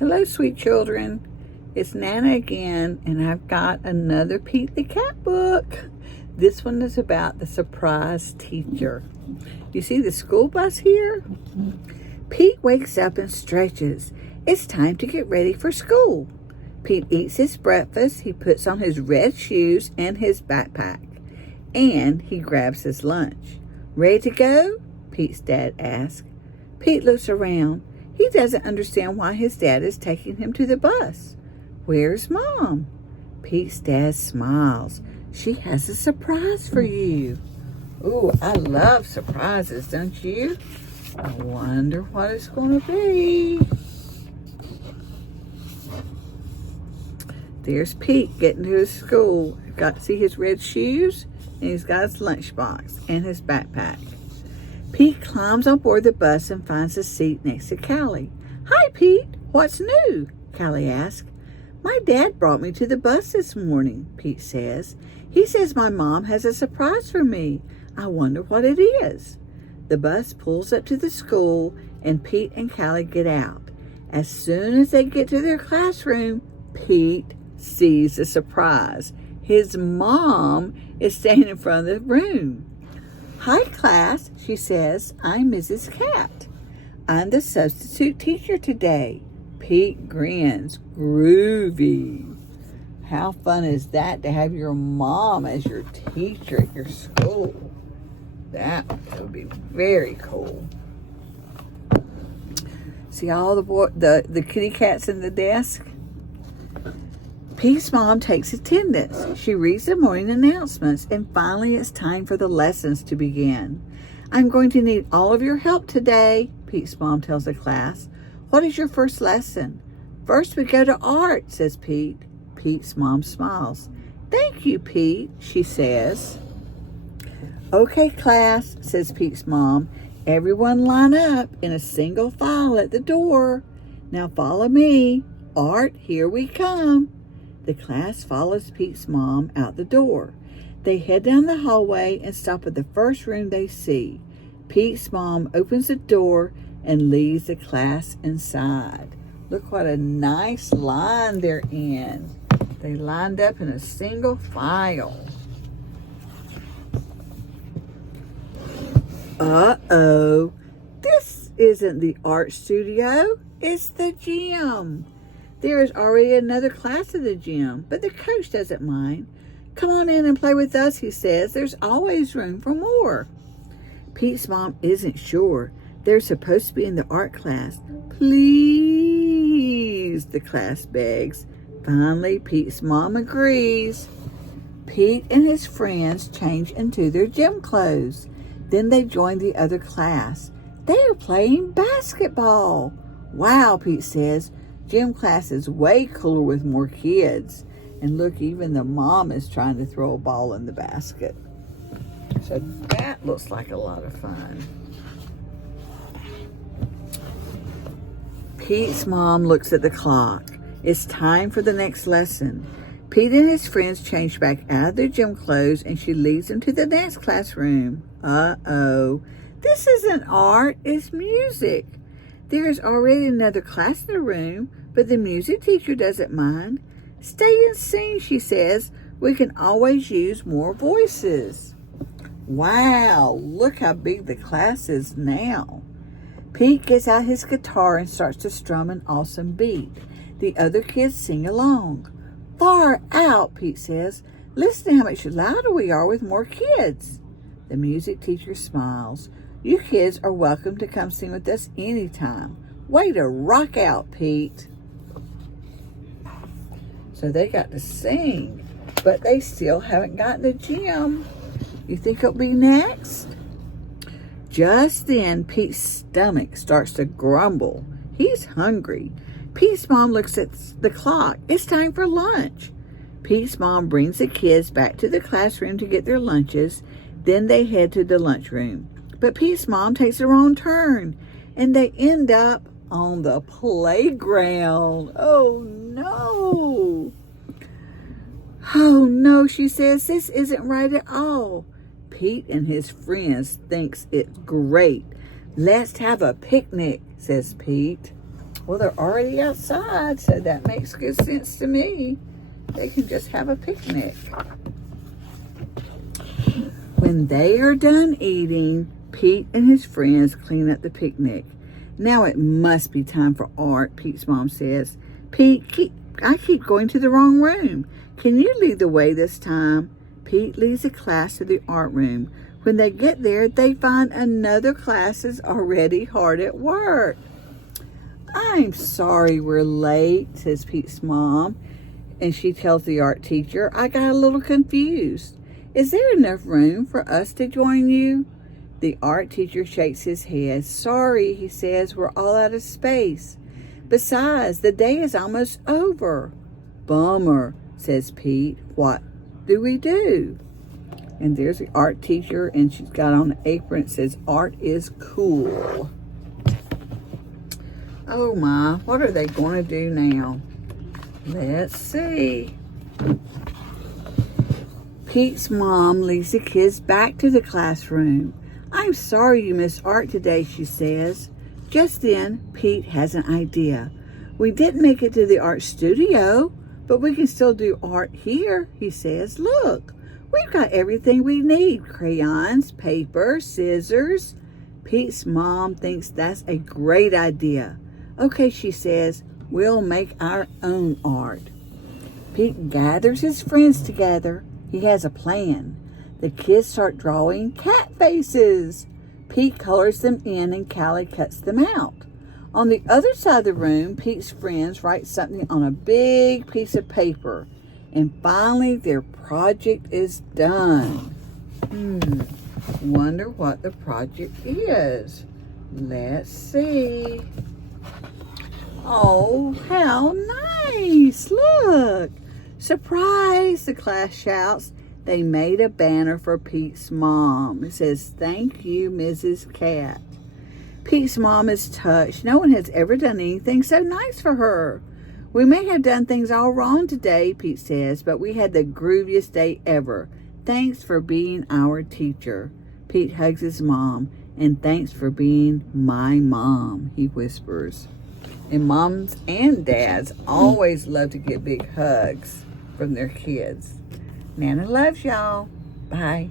Hello, sweet children. It's Nana again, and I've got another Pete the Cat book. This one is about the surprise teacher. You see the school bus here? Pete wakes up and stretches. It's time to get ready for school. Pete eats his breakfast. He puts on his red shoes and his backpack, and he grabs his lunch. Ready to go? Pete's dad asks. Pete looks around. He doesn't understand why his dad is taking him to the bus. Where's Mom? Pete's dad smiles. She has a surprise for you. Ooh, I love surprises, don't you? I wonder what it's going to be. There's Pete getting to his school. Got to see his red shoes, and he's got his lunchbox and his backpack. Pete climbs on board the bus and finds a seat next to Callie. Hi, Pete. What's new? Callie asks. My dad brought me to the bus this morning, Pete says. He says my mom has a surprise for me. I wonder what it is. The bus pulls up to the school, and Pete and Callie get out. As soon as they get to their classroom, Pete sees the surprise. His mom is standing in front of the room. Hi, class, she says. I'm Mrs. Cat. I'm the substitute teacher today. Pete grins. Groovy. How fun is that to have your mom as your teacher at your school? That would be very cool. See all the kitty cats in the desk? Pete's mom takes attendance. She reads the morning announcements, and finally it's time for the lessons to begin. I'm going to need all of your help today, Pete's mom tells the class. What is your first lesson? First we go to art, says Pete. Pete's mom smiles. Thank you, Pete, she says. Okay, class, says Pete's mom. Everyone line up in a single file at the door. Now follow me. Art, here we come. The class follows Pete's mom out the door. They head down the hallway and stop at the first room they see. Pete's mom opens the door and leads the class inside. Look what a nice line they're in. They lined up in a single file. Uh-oh. This isn't the art studio. It's the gym. There is already another class at the gym, but the coach doesn't mind. Come on in and play with us, he says. There's always room for more. Pete's mom isn't sure. They're supposed to be in the art class. Please, the class begs. Finally, Pete's mom agrees. Pete and his friends change into their gym clothes. Then they join the other class. They are playing basketball. Wow, Pete says. Gym class is way cooler with more kids. And look, even the mom is trying to throw a ball in the basket. So that looks like a lot of fun. Pete's mom looks at the clock. It's time for the next lesson. Pete and his friends change back out of their gym clothes, and she leads them to the next classroom. Uh-oh. This isn't art, it's music. There is already another class in the room, but the music teacher doesn't mind. Stay and sing, she says. We can always use more voices. Wow, look how big the class is now. Pete gets out his guitar and starts to strum an awesome beat. The other kids sing along. Far out, Pete says. Listen to how much louder we are with more kids. The music teacher smiles. You kids are welcome to come sing with us anytime. Way to rock out, Pete. So they got to sing, but they still haven't gotten to gym. You think it'll be next? Just then, Pete's stomach starts to grumble. He's hungry. Pete's mom looks at the clock. It's time for lunch. Pete's mom brings the kids back to the classroom to get their lunches. Then they head to the lunchroom. But Pete's mom takes a wrong turn, and they end up on the playground. Oh, no. Oh, no, she says. This isn't right at all. Pete and his friends thinks it's great. Let's have a picnic, says Pete. Well, they're already outside, so that makes good sense to me. They can just have a picnic. When they are done eating, Pete and his friends clean up the picnic. Now it must be time for art, Pete's mom says. Pete, I keep going to the wrong room. Can you lead the way this time? Pete leads the class to the art room. When they get there, they find another class is already hard at work. I'm sorry we're late, says Pete's mom. And she tells the art teacher, I got a little confused. Is there enough room for us to join you? The art teacher shakes his head. Sorry, he says, we're all out of space. Besides, the day is almost over. Bummer, says Pete. What do we do? And there's the art teacher, and she's got on an apron that says, art is cool. Oh my, what are they going to do now? Let's see. Pete's mom leads the kids back to the classroom. I'm sorry you missed art today, she says. Just then, Pete has an idea. We didn't make it to the art studio, but we can still do art here, he says. Look, we've got everything we need. Crayons, paper, scissors. Pete's mom thinks that's a great idea. Okay, she says, we'll make our own art. Pete gathers his friends together. He has a plan. The kids start drawing cat faces. Pete colors them in and Callie cuts them out. On the other side of the room, Pete's friends write something on a big piece of paper. And finally, their project is done. Wonder what the project is. Let's see. Oh, how nice. Look. Surprise, the class shouts. They made a banner for Pete's mom. It says, thank you, Mrs. Cat. Pete's mom is touched. No one has ever done anything so nice for her. We may have done things all wrong today, Pete says, but we had the grooviest day ever. Thanks for being our teacher. Pete hugs his mom, and thanks for being my mom, he whispers. And moms and dads always love to get big hugs from their kids. Nana loves y'all. Bye.